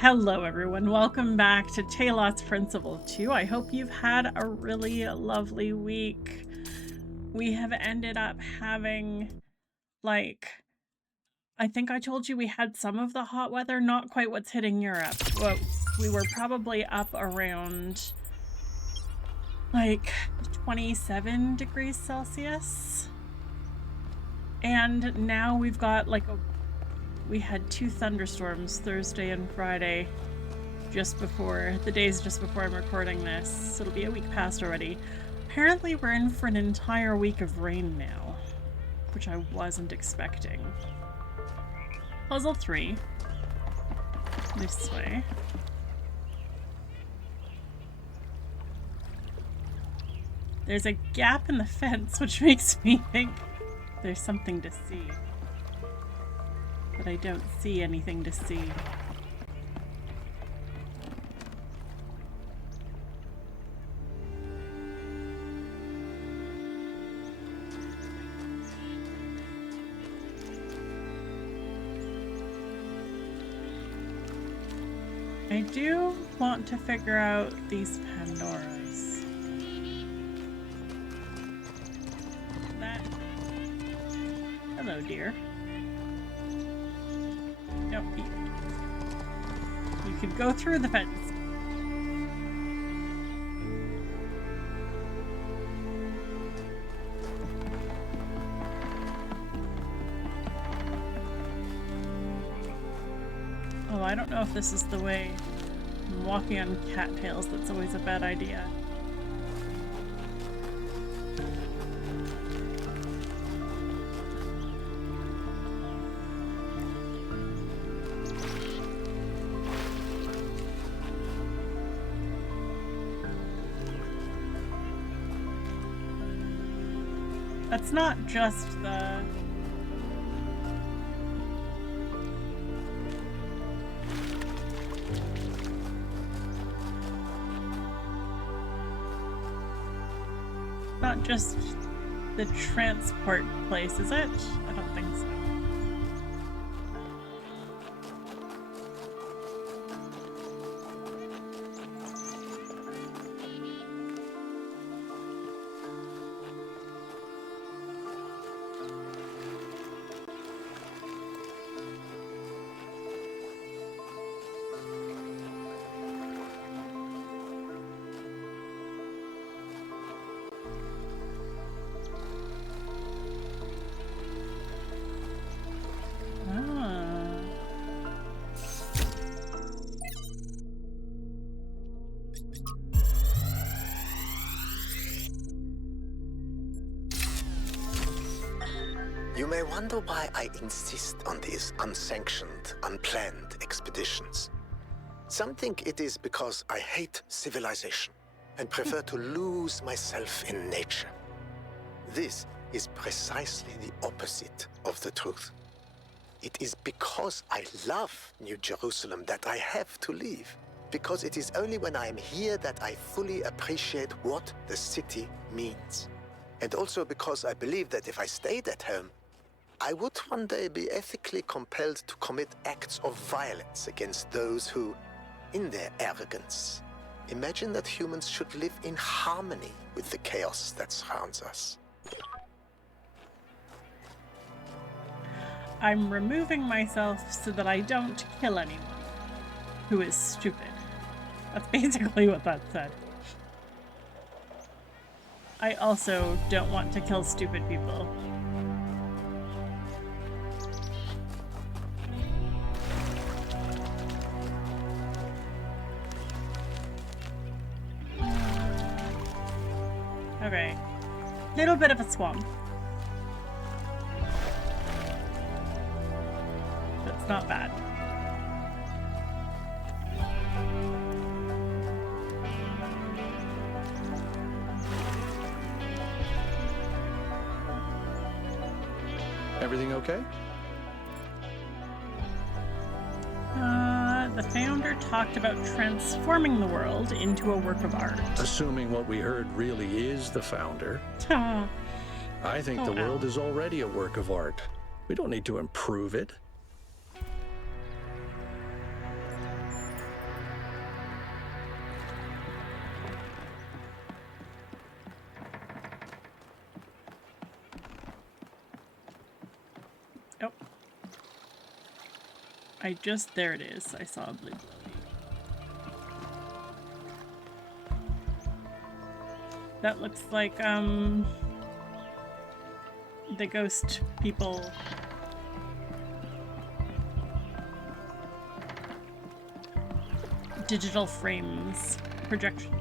Hello everyone, welcome back to Talos Principle 2. I hope you've had a really lovely week. We have ended up having, I think I told you we had some of the hot weather, not quite what's hitting Europe. Well, we were probably up around, 27 degrees Celsius. And now we've got, we had 2 thunderstorms Thursday and Friday. The days just before I'm recording this. It'll be a week past already. Apparently we're in for an entire week of rain now, which I wasn't expecting. Puzzle 3. This way. There's a gap in the fence, which makes me think there's something to see. But I don't see anything to see. I do want to figure out these Pandoras. Hello, dear. No, you can go through the fence. Oh, I don't know if this is the way. I'm walking on cattails, that's always a bad idea. That's not just the... Not just the transport place, is it? I don't think so. You may wonder why I insist on these unsanctioned, unplanned expeditions. Some think it is because I hate civilization and prefer to lose myself in nature. This is precisely the opposite of the truth. It is because I love New Jerusalem that I have to leave. Because it is only when I am here that I fully appreciate what the city means. And also because I believe that if I stayed at home, I would one day be ethically compelled to commit acts of violence against those who, in their arrogance, imagine that humans should live in harmony with the chaos that surrounds us. I'm removing myself so that I don't kill anyone who is stupid. That's basically what that said. I also don't want to kill stupid people. Okay. Little bit of a swamp. That's not bad. Everything okay? The founder talked about transforming the world into a work of art. Assuming what we heard really is the founder. I think the world is already a work of art. We don't need to improve it. There it is. I saw a blue puppy. That looks like, the ghost people. Digital frames, projections.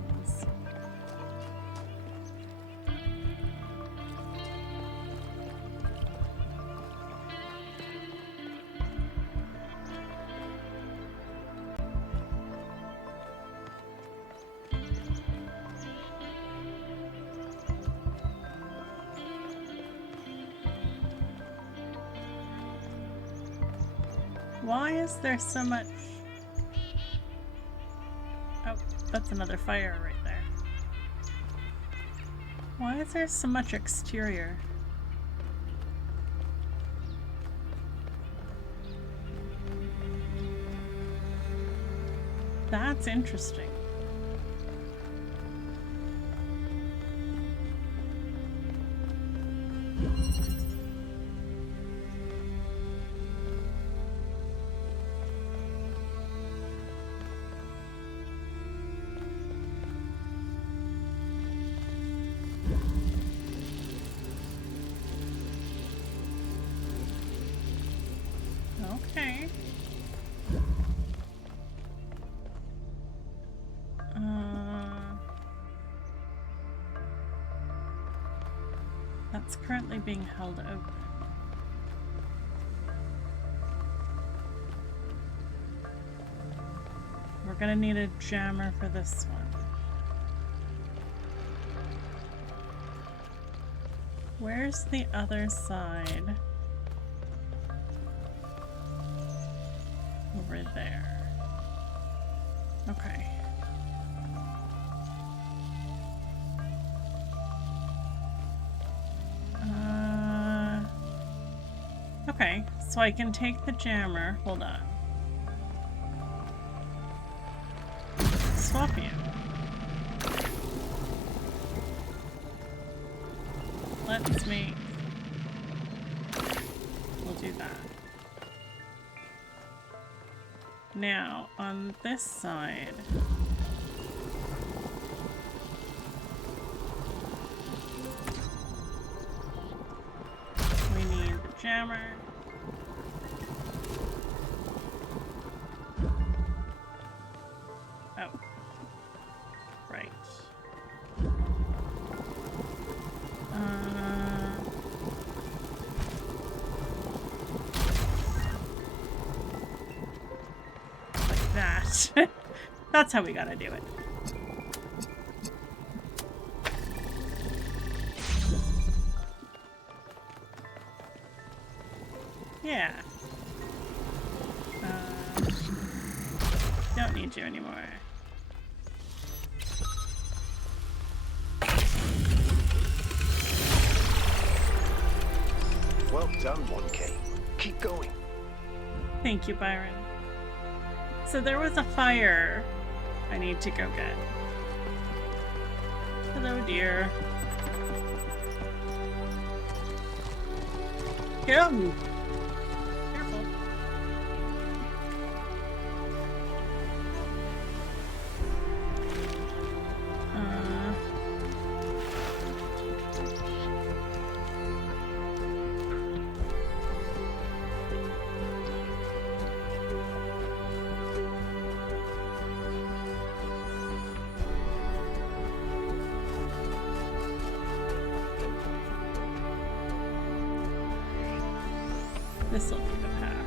Why is there so much? Oh, that's another fire right there. Why is there so much exterior? That's interesting. Okay. That's currently being held open. We're gonna need a jammer for this one. Where's the other side? Over there. Okay. Okay, so I can take the jammer. Hold on. Swap you. Let's make. We'll do that. Now, on this side. We need the jammer. Oh. Right. Like that. That's how we gotta do it. Yeah. Don't need you anymore. Well done, 1K. Keep going. Thank you, Byron. So there was a fire I need to go get. Hello, dear. Careful. Careful. This will be the path.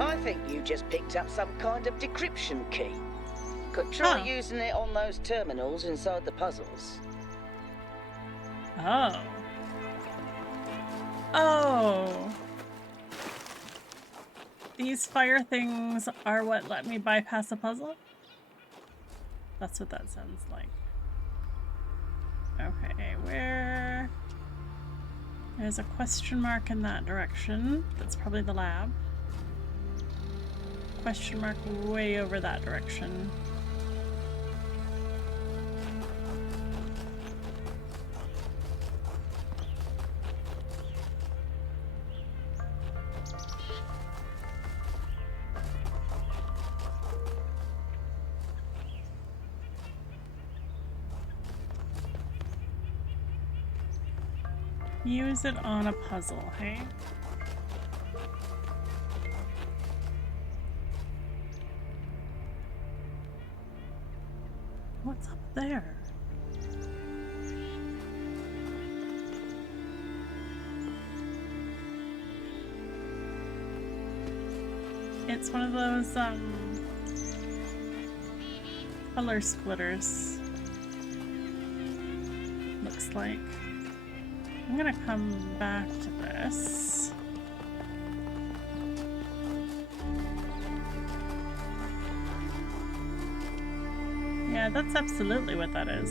I think you just picked up some kind of decryption key. Could try using it on those terminals inside the puzzles. Oh. Oh. These fire things are what let me bypass a puzzle? That's what that sounds like. Okay, where? There's a question mark in that direction. That's probably the lab. Question mark way over that direction. Use it on a puzzle, hey? What's up there? It's one of those, color splitters. Looks like. I'm gonna come back to this. Yeah, that's absolutely what that is.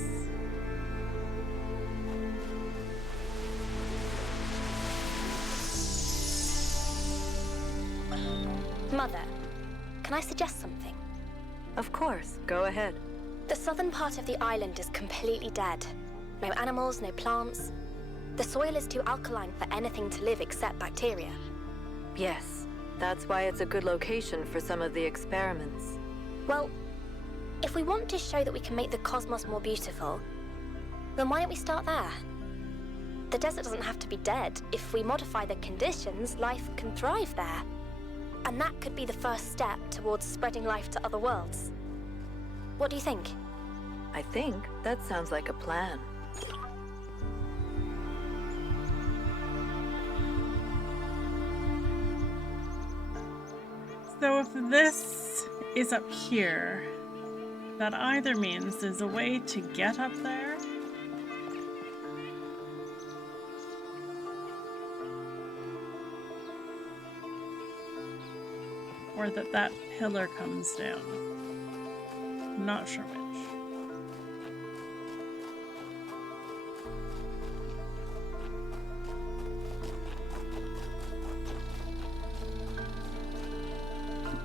Mother, can I suggest something? Of course, go ahead. The southern part of the island is completely dead. No animals, no plants. The soil is too alkaline for anything to live except bacteria. Yes, that's why it's a good location for some of the experiments. Well, if we want to show that we can make the cosmos more beautiful, then why don't we start there? The desert doesn't have to be dead. If we modify the conditions, life can thrive there. And that could be the first step towards spreading life to other worlds. What do you think? I think that sounds like a plan. So if this is up here, that either means there's a way to get up there, or that pillar comes down. I'm not sure which.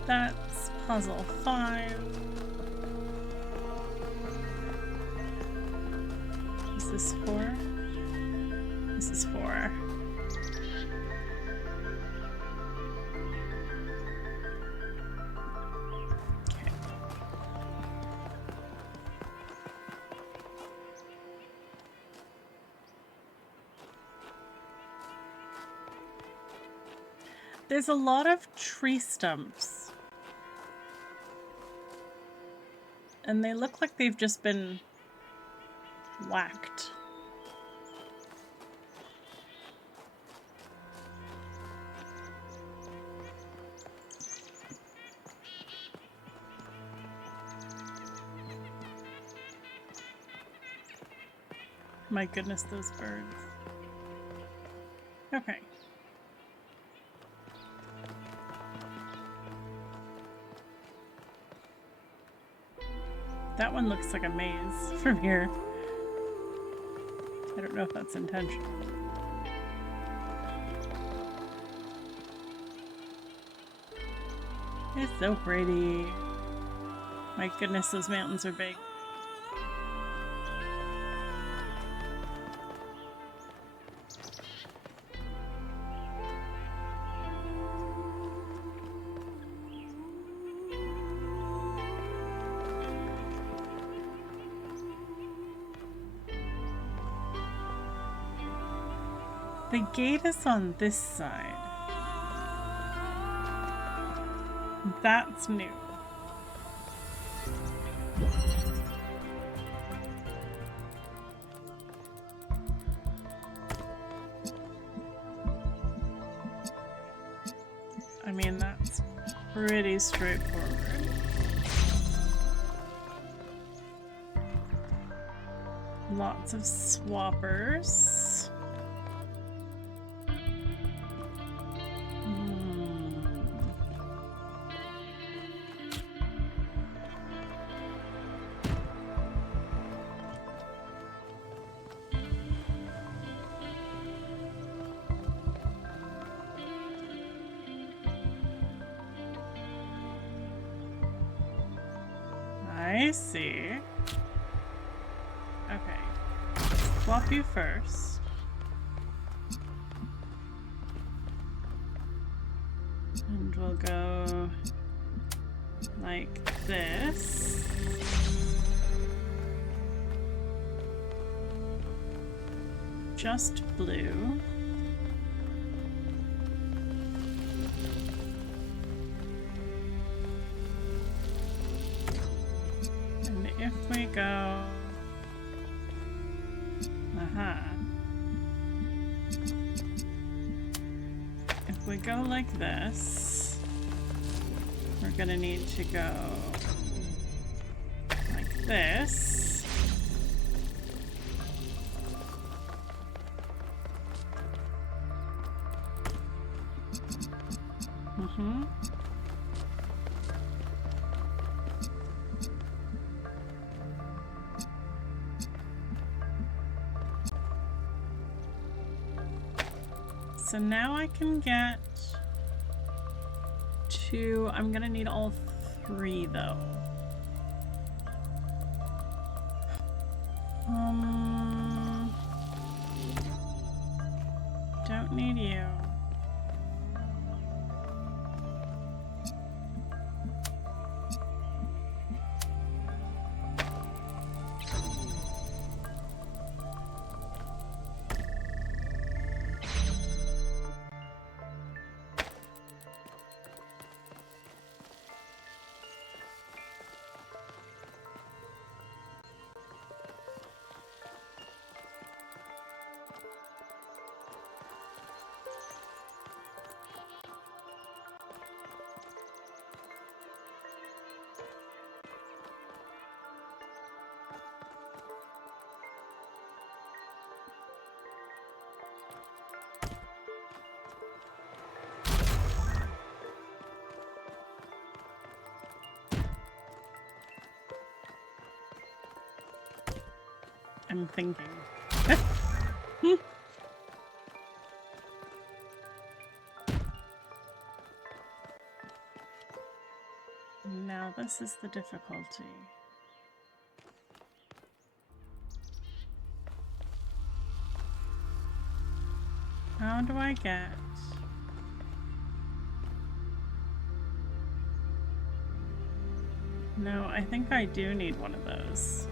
That's puzzle 5. Is this 4? This is 4. Okay. There's a lot of tree stumps. And they look like they've just been whacked. My goodness, those birds. Okay. That one looks like a maze from here. I don't know if that's intentional. It's so pretty. My goodness, those mountains are big. The gate is on this side. That's new. I mean, that's pretty straightforward. Lots of swappers. I see. Okay. Swap you first. And we'll go like this. just blue. And if we go... If we go like this, we're gonna need to go like this. So now I can get to, I'm gonna need all three though. Don't need you. I'm thinking. Now this is the difficulty. How do I get... No, I think I do need one of those.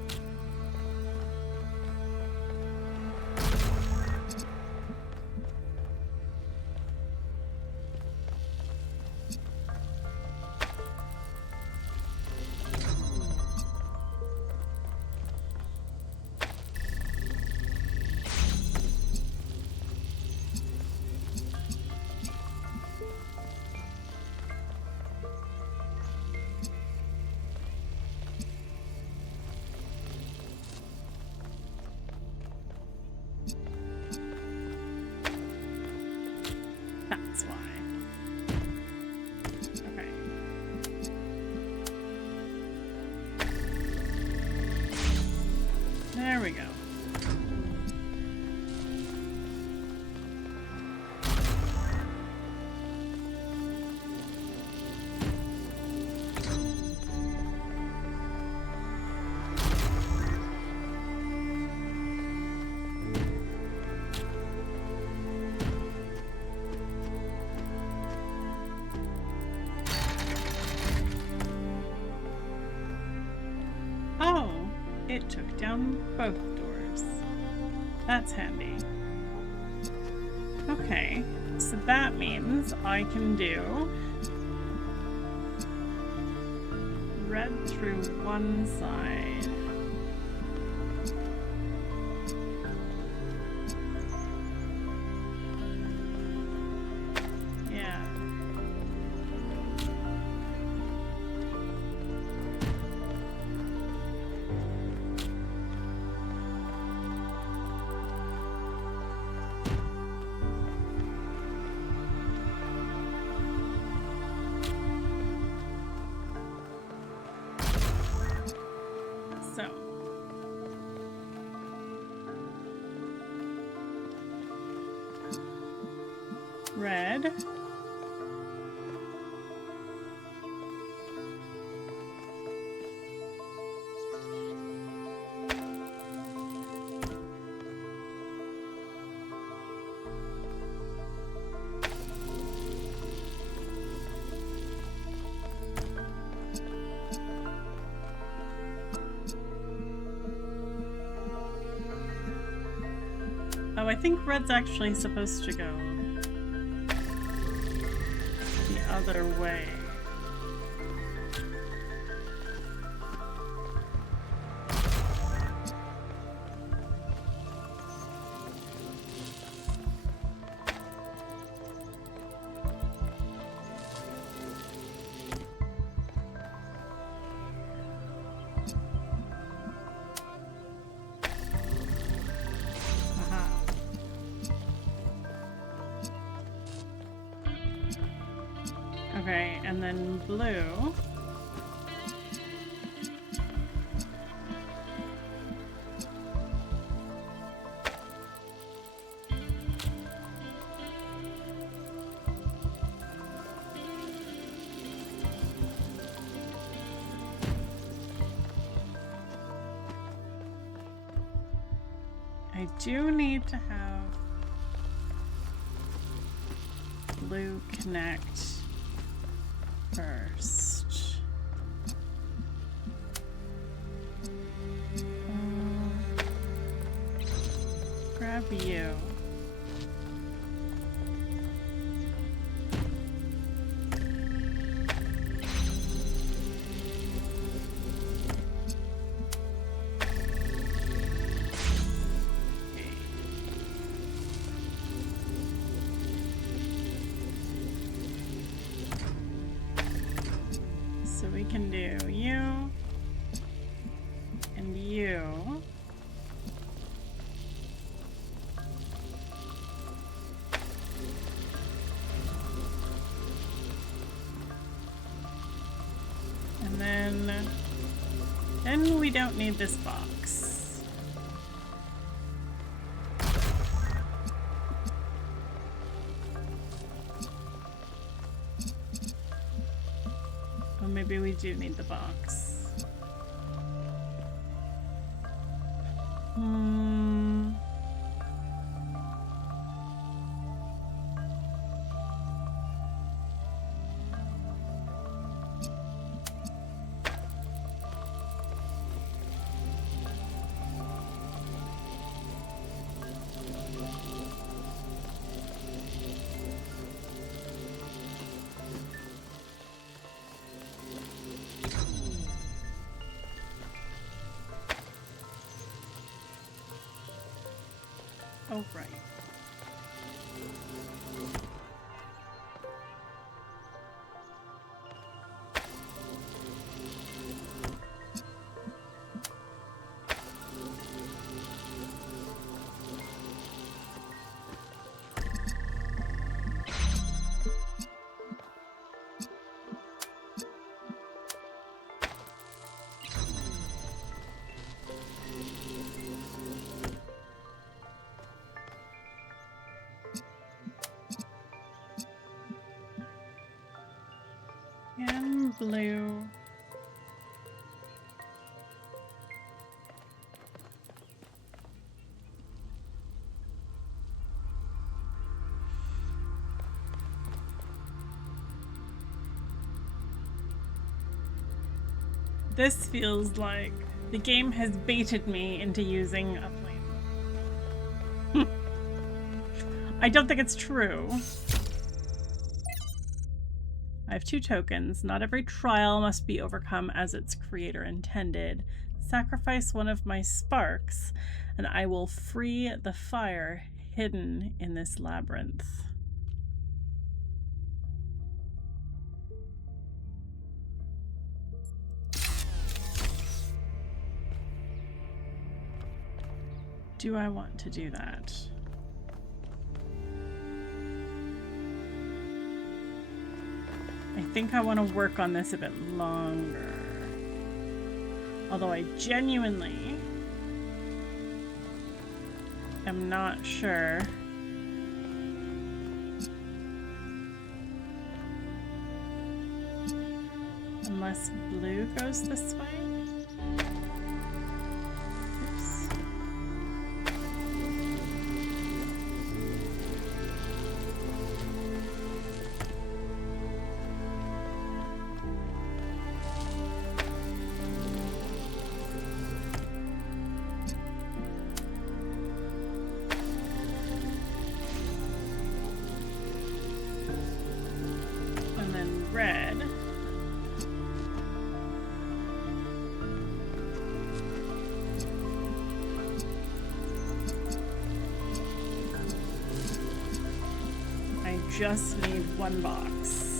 That's why. Okay. There we go. It took down both doors. That's handy. Okay, so that means I can do red through one side. Yeah. So, red, Oh, I think red's actually supposed to go the other way. Okay, and then blue. I do need to have blue connect first. Grab you. So we can do you and you. And then we don't need this box. Well, maybe we do need the box. Oh, right. And blue. This feels like the game has baited me into using a flame. I don't think it's true. I have 2 tokens. Not every trial must be overcome as its creator intended. Sacrifice one of my sparks, and I will free the fire hidden in this labyrinth. Do I want to do that? I think I want to work on this a bit longer. Although I genuinely am not sure. Unless blue goes this way. Oops. just need one box.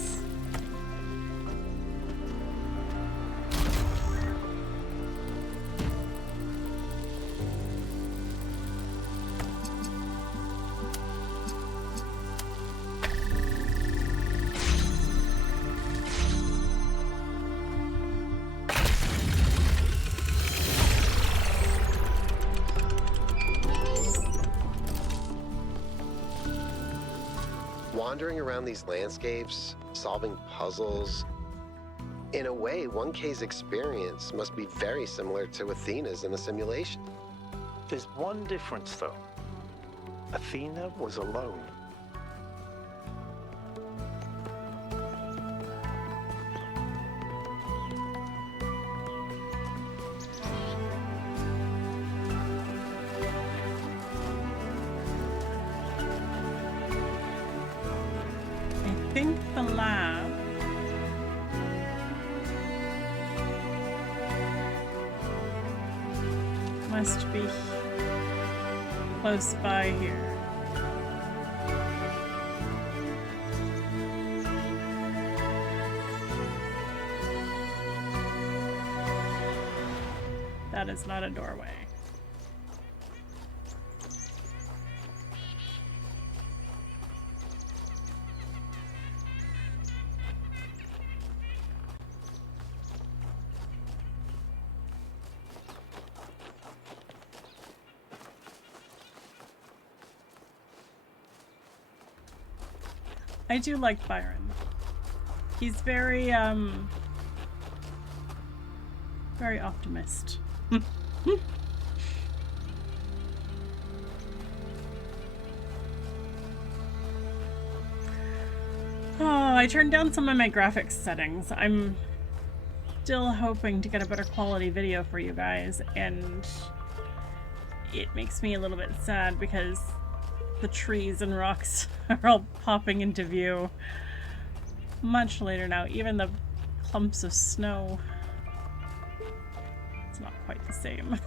Wandering around these landscapes, solving puzzles. In a way, 1K's experience must be very similar to Athena's in the simulation. There's one difference, though. Athena was alone. I think the lab must be close by here. That is not a doorway. I do like Byron. He's very very optimist. Oh, I turned down some of my graphics settings. I'm still hoping to get a better quality video for you guys, and it makes me a little bit sad because the trees and rocks are all popping into view much later now. Even the clumps of snow. It's not quite the same.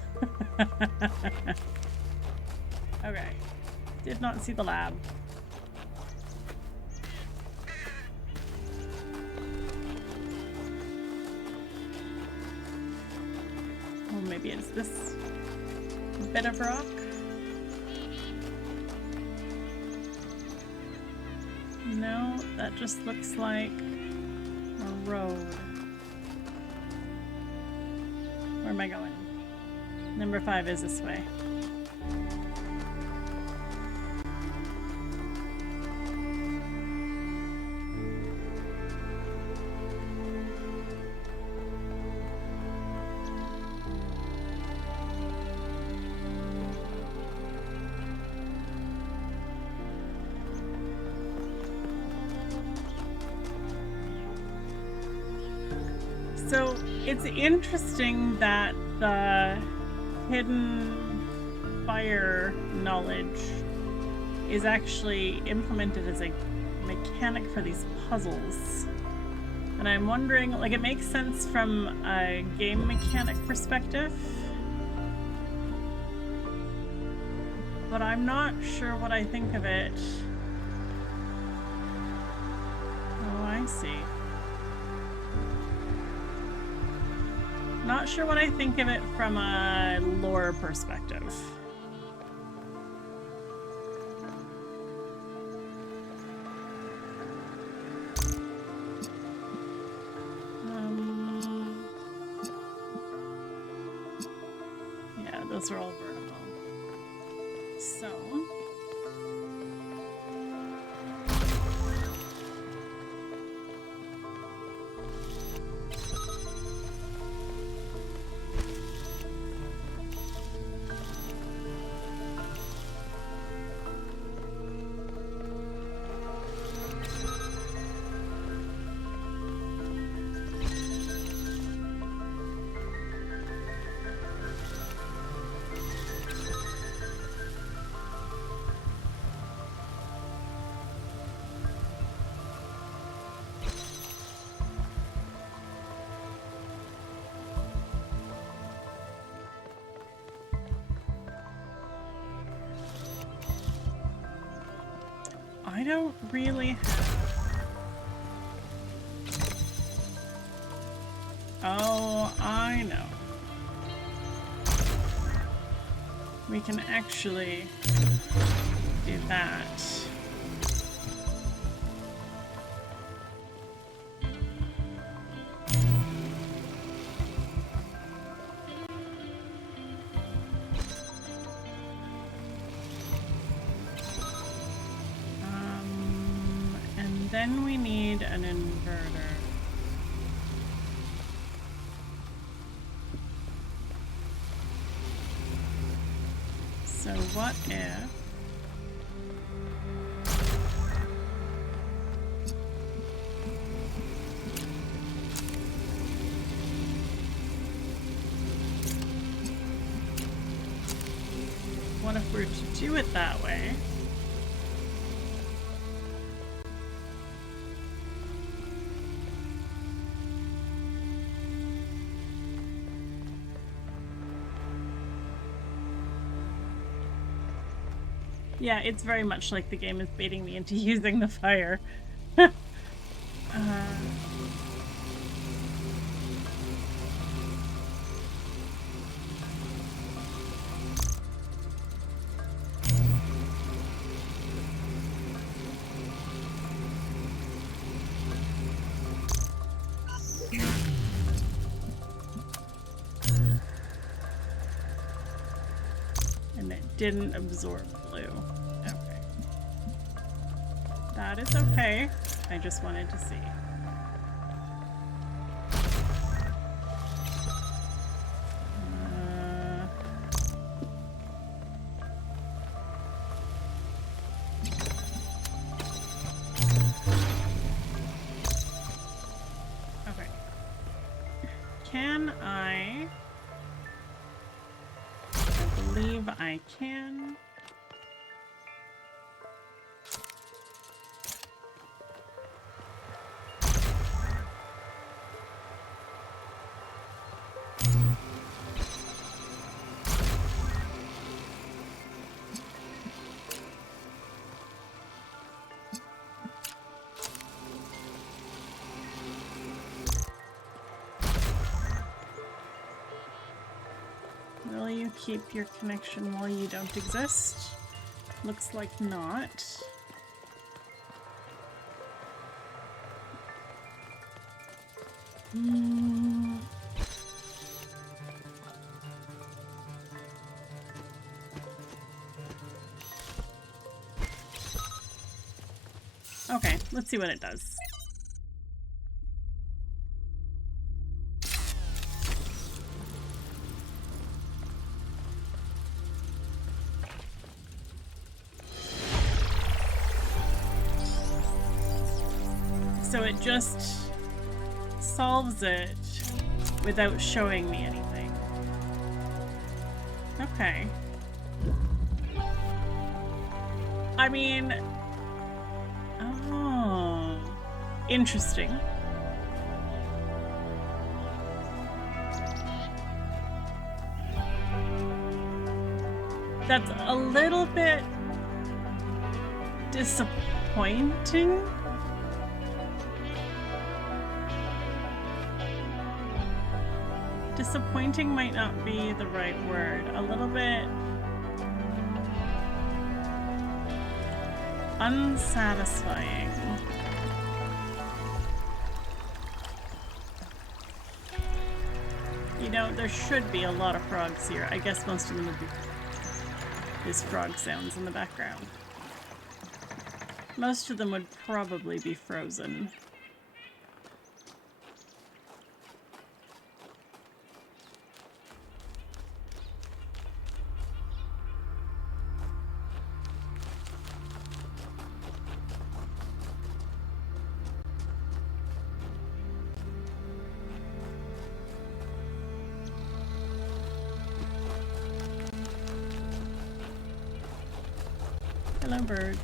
Okay. Did not see the lab. Well, maybe it's this bit of rock. No, that just looks like a road. Where am I going? Number 5 is this way. So it's interesting that the hidden fire knowledge is actually implemented as a mechanic for these puzzles. And I'm wondering, like, it makes sense from a game mechanic perspective, but I'm not sure what I think of it. Oh, I see. Not sure what I think of it from a lore perspective. Yeah, those are all vertical. So... I don't really have... Oh, I know. We can actually do that. And then we need an inverter. So what if... What if we're to do it that way? Yeah, it's very much like the game is baiting me into using the fire. And it didn't absorb blue. Okay. That is okay. I just wanted to see. Okay. Can I believe I can. Will you keep your connection while you don't exist? Looks like not. Okay, let's see what it does. So it just solves it without showing me anything. Okay. I mean... Oh. Interesting. That's a little bit disappointing. Disappointing might not be the right word. A little bit unsatisfying. You know, there should be a lot of frogs here. I guess most of them would be his frog sounds in the background. Most of them would probably be frozen. Hello, birds.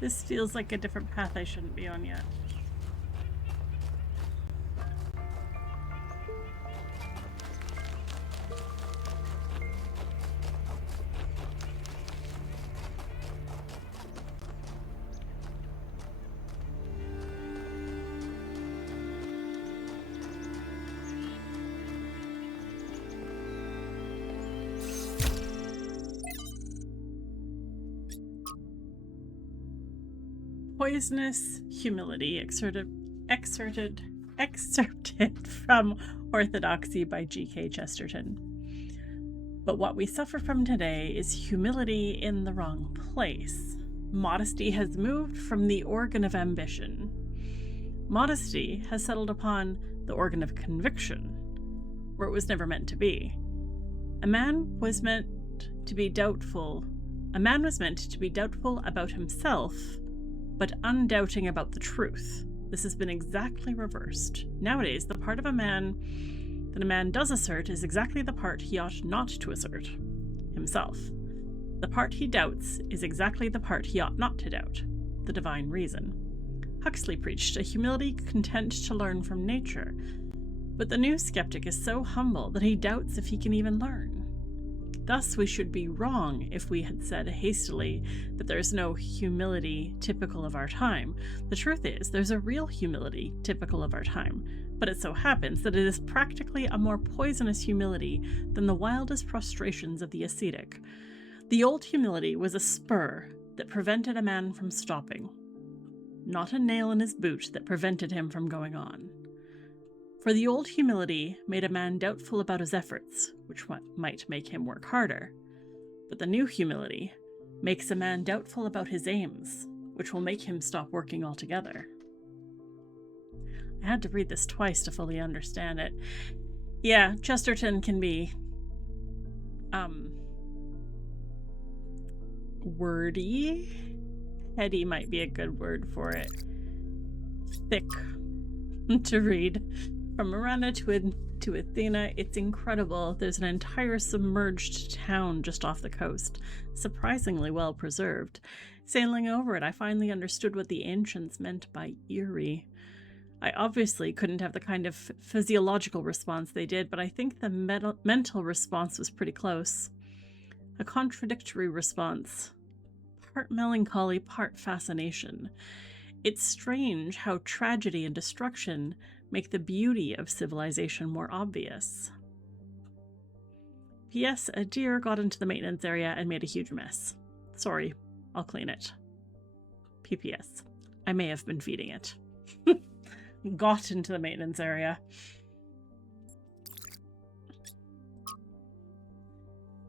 This feels like a different path I shouldn't be on yet. poisonous humility excerpted from Orthodoxy by G.K. Chesterton. But what we suffer from today is humility in the wrong place. Modesty has moved from the organ of ambition. Modesty has settled upon the organ of conviction, where it was never meant to be. A man was meant to be doubtful about himself, but undoubting about the truth. This has been exactly reversed. Nowadays, the part of a man that a man does assert is exactly the part he ought not to assert, himself. The part he doubts is exactly the part he ought not to doubt, the divine reason. Huxley preached a humility content to learn from nature, but the new skeptic is so humble that he doubts if he can even learn. Thus, we should be wrong if we had said hastily that there is no humility typical of our time. The truth is, there's a real humility typical of our time, but it so happens that it is practically a more poisonous humility than the wildest prostrations of the ascetic. The old humility was a spur that prevented a man from stopping, not a nail in his boot that prevented him from going on. For the old humility made a man doubtful about his efforts, which might make him work harder. But the new humility makes a man doubtful about his aims, which will make him stop working altogether. I had to read this twice to fully understand it. Yeah, Chesterton can be wordy. Heady might be a good word for it. Thick to read. From Miranda to Athena, it's incredible. There's an entire submerged town just off the coast, surprisingly well preserved. Sailing over it, I finally understood what the ancients meant by eerie. I obviously couldn't have the kind of physiological response they did, but I think the mental response was pretty close. A contradictory response. Part melancholy, part fascination. It's strange how tragedy and destruction make the beauty of civilization more obvious. P.S. A deer got into the maintenance area and made a huge mess. Sorry, I'll clean it. P.P.S. I may have been feeding it. Got into the maintenance area.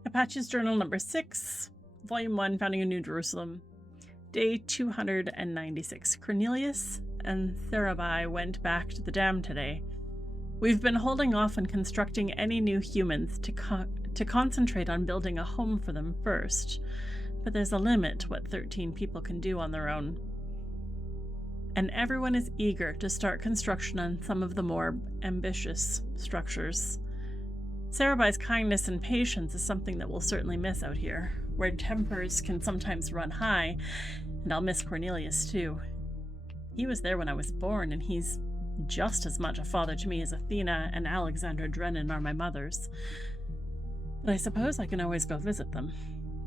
Apache's Journal number 6, Volume 1, Founding of New Jerusalem. Day 296. Cornelius and Therabai went back to the dam today. We've been holding off on constructing any new humans to concentrate on building a home for them first. But there's a limit to what 13 people can do on their own. And everyone is eager to start construction on some of the more ambitious structures. Sarabai's kindness and patience is something that we'll certainly miss out here, where tempers can sometimes run high, and I'll miss Cornelius too. He was there when I was born, and he's just as much a father to me as Athena and Alexandra Drennan are my mothers. But I suppose I can always go visit them.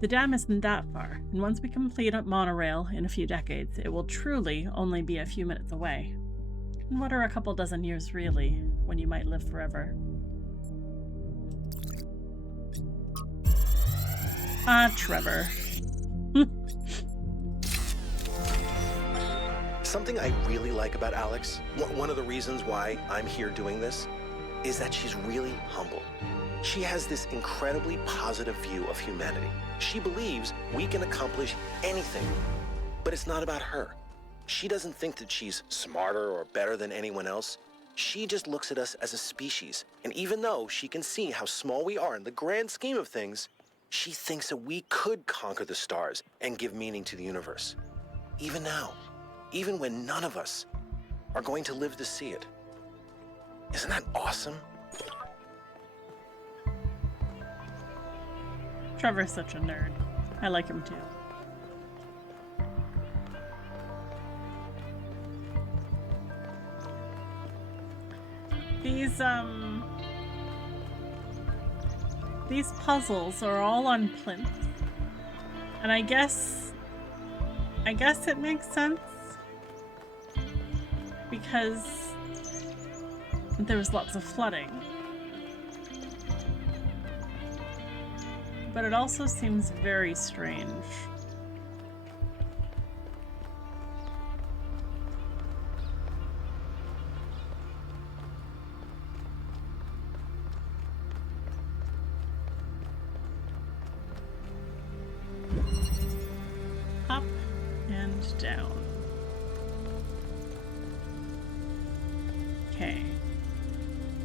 The dam isn't that far, and once we complete a monorail in a few decades, it will truly only be a few minutes away. And what are a couple dozen years really, when you might live forever? Trevor. Something I really like about Alex, one of the reasons why I'm here doing this, is that she's really humble. She has this incredibly positive view of humanity. She believes we can accomplish anything, but it's not about her. She doesn't think that she's smarter or better than anyone else. She just looks at us as a species, and even though she can see how small we are in the grand scheme of things, she thinks that we could conquer the stars and give meaning to the universe. Even now, even when none of us are going to live to see it. Isn't that awesome? Trevor's such a nerd. I like him too. These puzzles are all on plinth. And I guess it makes sense because there was lots of flooding. But it also seems very strange. Okay.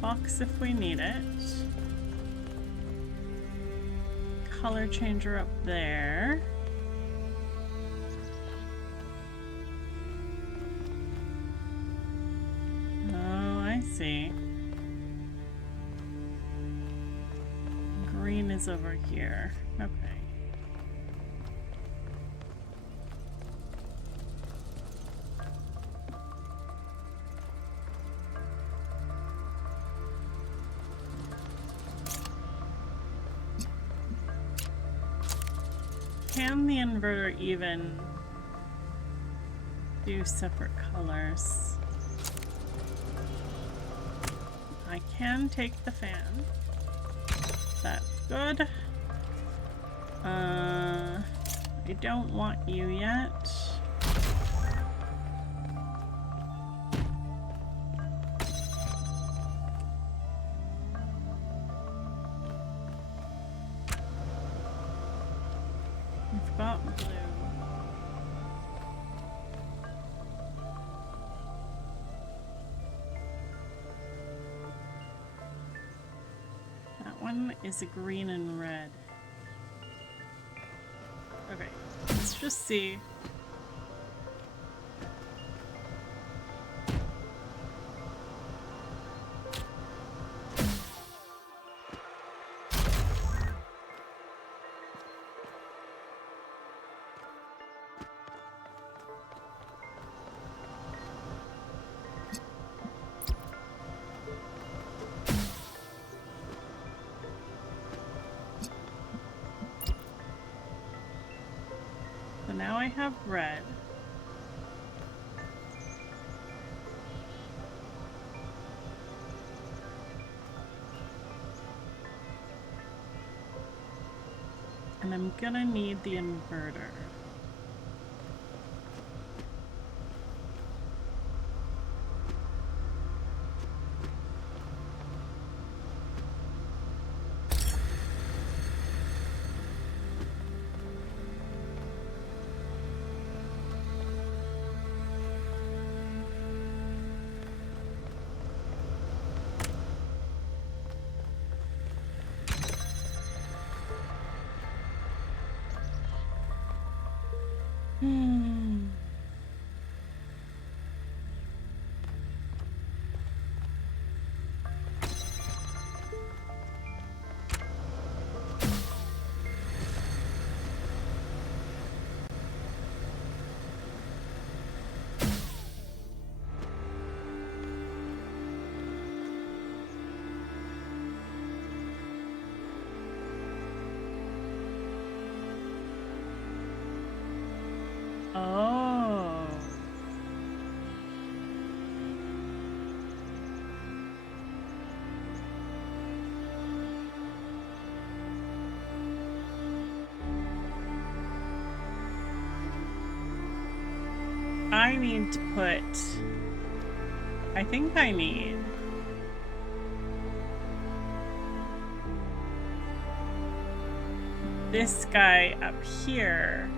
Box if we need it. Color changer up there. Oh, I see. Green is over here. Okay. Can the inverter even do separate colors? I can take the fan. That's good. I don't want you yet. We've got blue. That one is a green and red. Okay, let's just see. So now I have red. And I'm gonna need the inverter. Oh. I need to put... I think I need... this guy up here.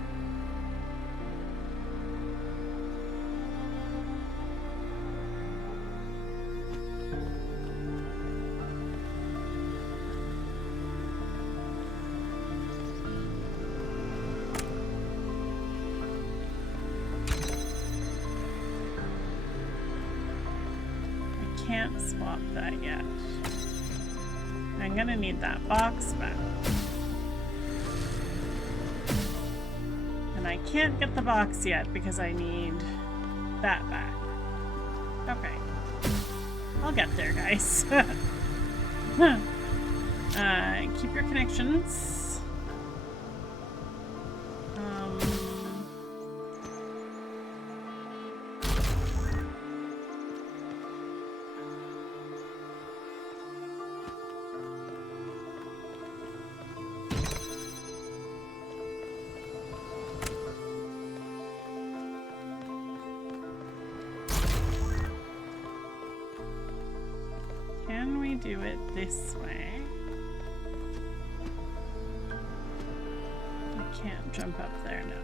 Can't swap that yet. I'm gonna need that box back. And I can't get the box yet because I need that back. Okay. I'll get there, guys. Keep your connections. Can we do it this way? I can't jump up there now.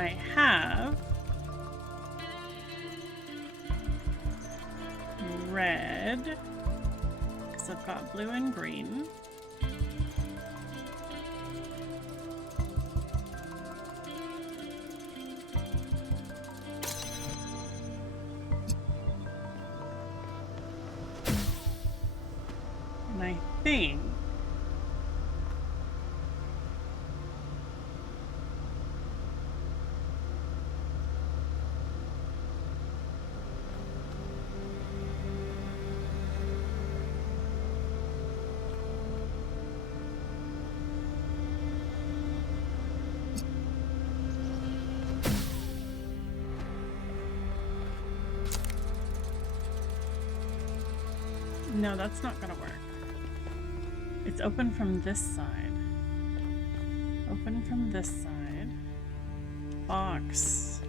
I have red, because I've got blue and green. And I think no, that's not gonna work. It's open from this side. Open from this side. Box.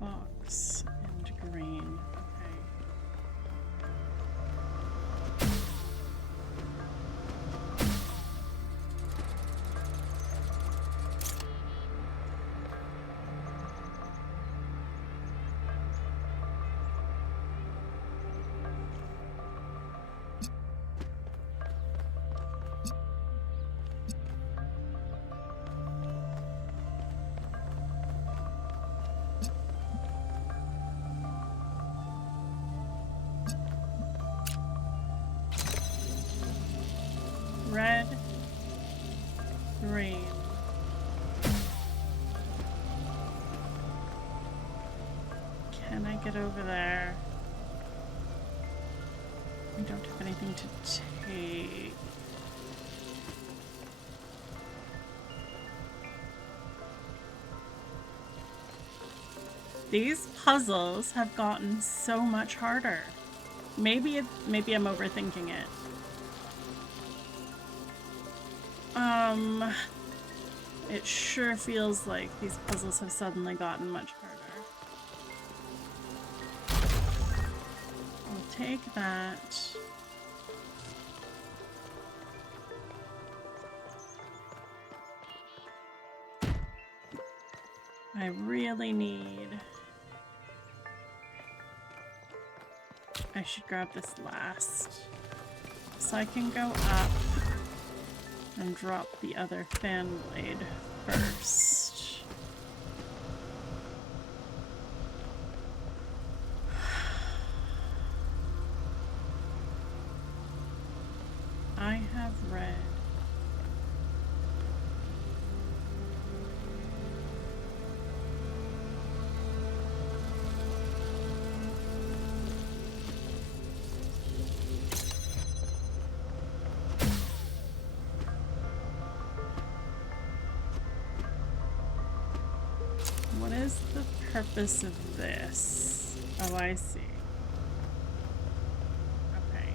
Box and green. Red, green. Can I get over there? I don't have anything to take. These puzzles have gotten so much harder. Maybe I'm overthinking it. It sure feels like these puzzles have suddenly gotten much harder. I'll take that. I really need... I should grab this last. So I can go up and drop the other fan blade first. I have red. What is the purpose of this? Oh, I see. Okay.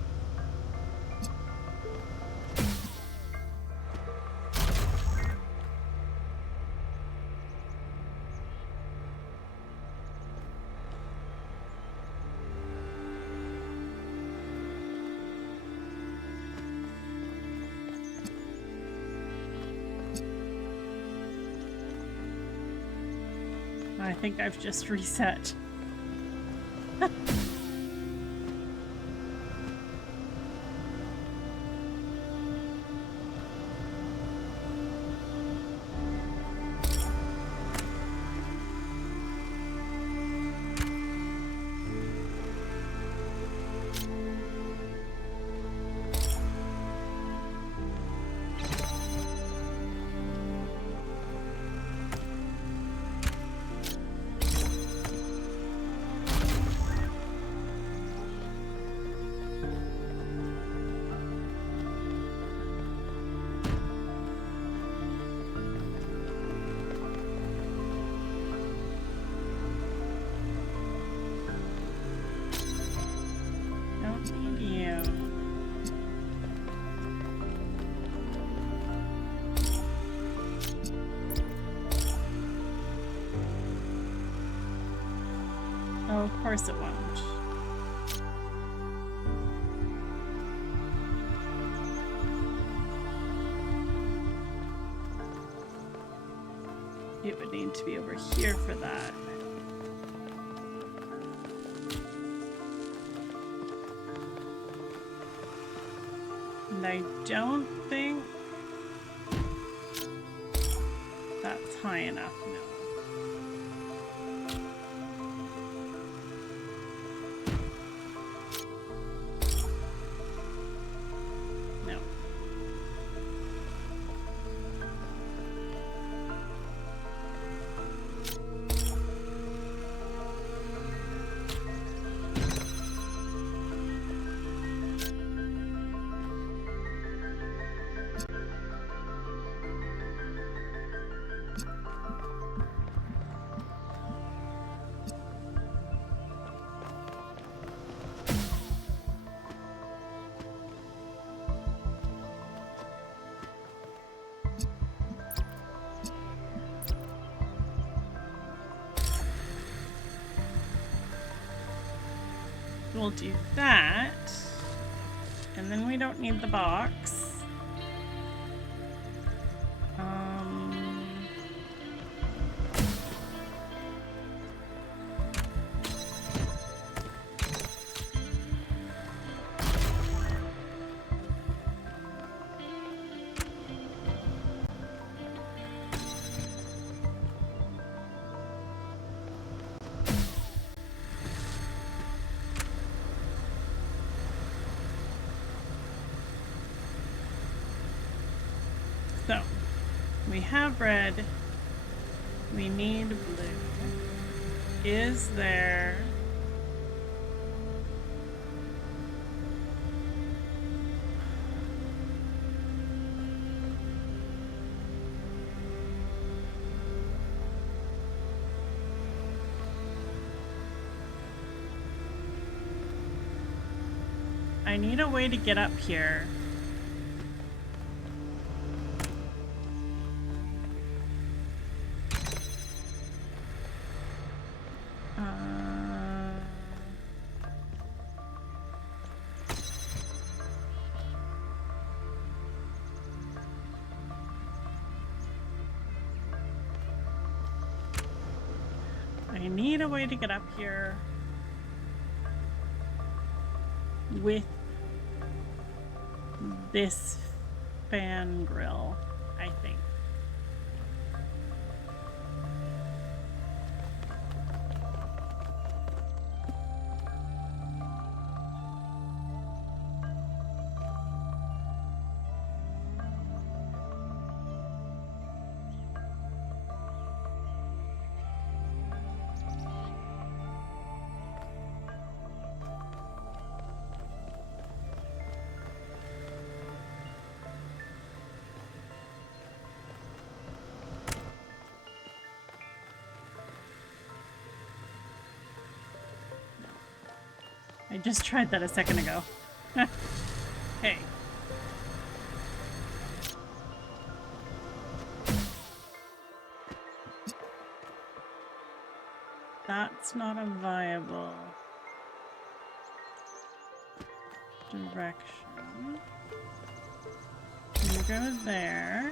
I think I've just reset. Don't need you. Oh, of course it won't. It would need to be over here for that. And I don't think that's high enough, no. We'll do that, and then we don't need the box. So, we have red, we need blue. Is there... I need a way to get up here. I need a way to get up here with this fan grill, I think. I just tried that a second ago. Hey. That's not a viable direction. You go there.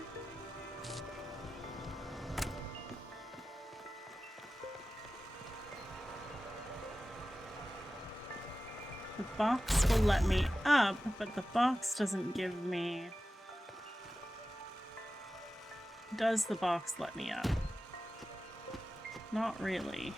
The box will let me up, but the box doesn't give me... Does the box let me up? Not really.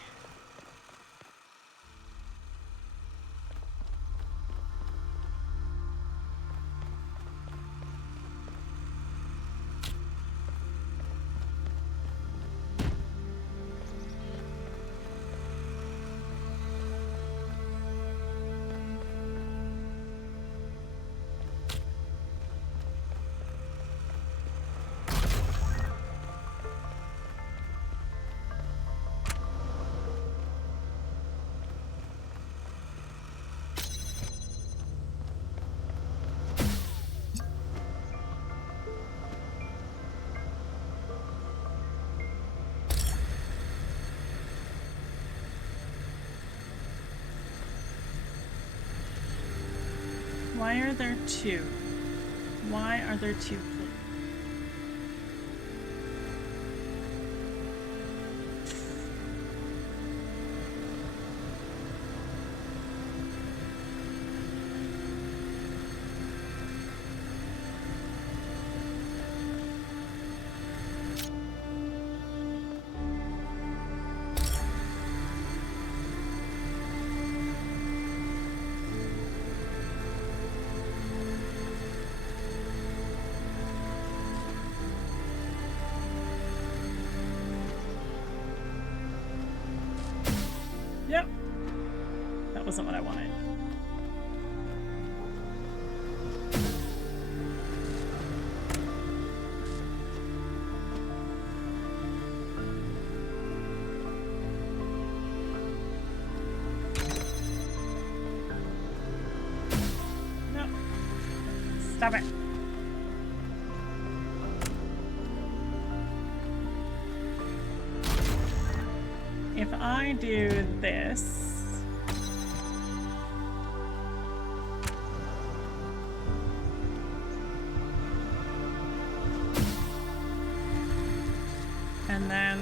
Why are there two? Why are there two? That wasn't what I wanted. No. Stop it. If I do this, and then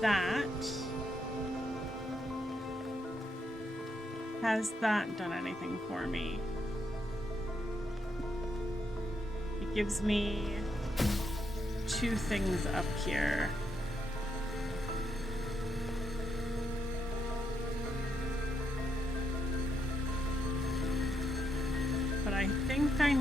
that, has that done anything for me? It gives me 2 things up here. But I think I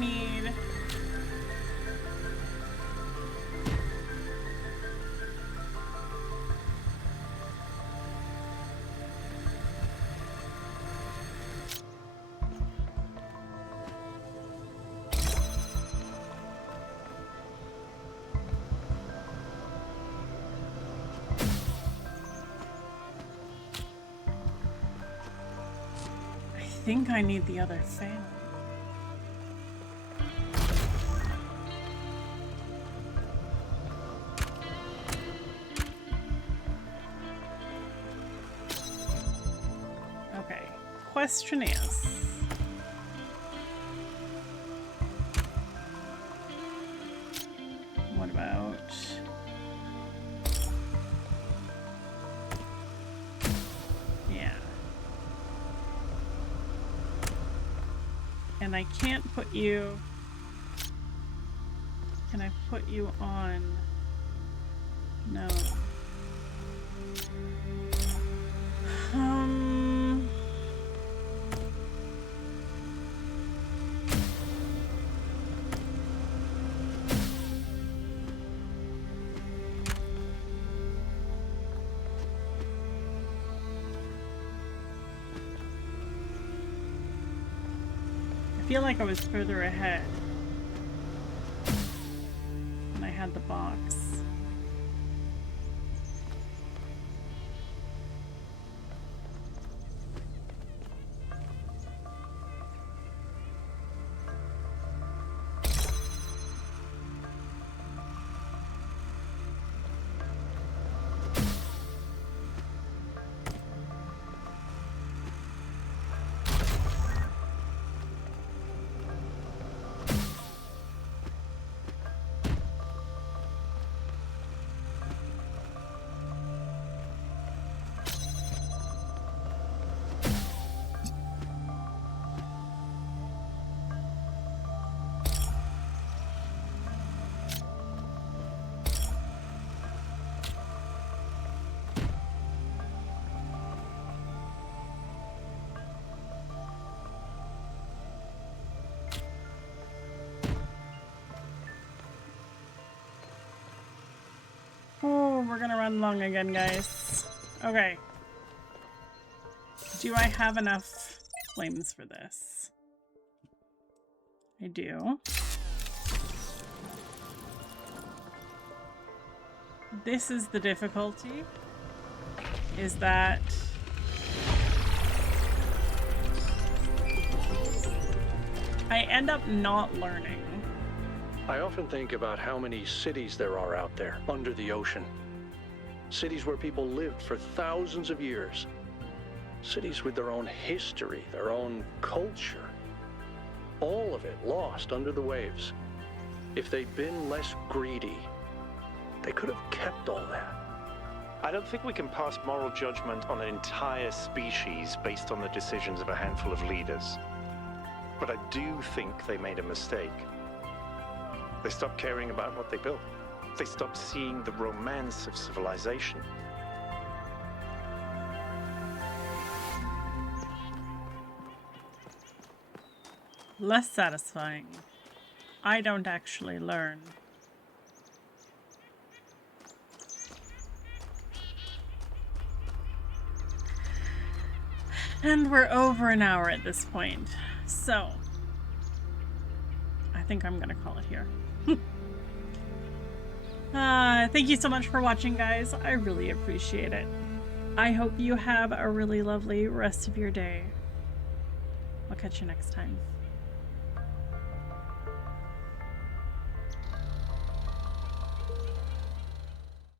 need the other fan. Okay, question is, what about and I can't put you, can I put you on? No. I feel like I was further ahead when I had the box. Oh, we're gonna run long again, guys. Okay. Do I have enough flames for this? I do. This is the difficulty, is that I end up not learning. I often think about how many cities there are out there under the ocean. Cities where people lived for thousands of years. Cities with their own history, their own culture. All of it lost under the waves. If they'd been less greedy, they could have kept all that. I don't think we can pass moral judgment on an entire species based on the decisions of a handful of leaders. But I do think they made a mistake. They stopped caring about what they built. They stopped seeing the romance of civilization. less satisfying. I don't actually learn. And we're over an hour at this point, so I think I'm gonna call it here. Thank you so much for watching, guys. I really appreciate it. I hope you have a really lovely rest of your day. I'll catch you next time.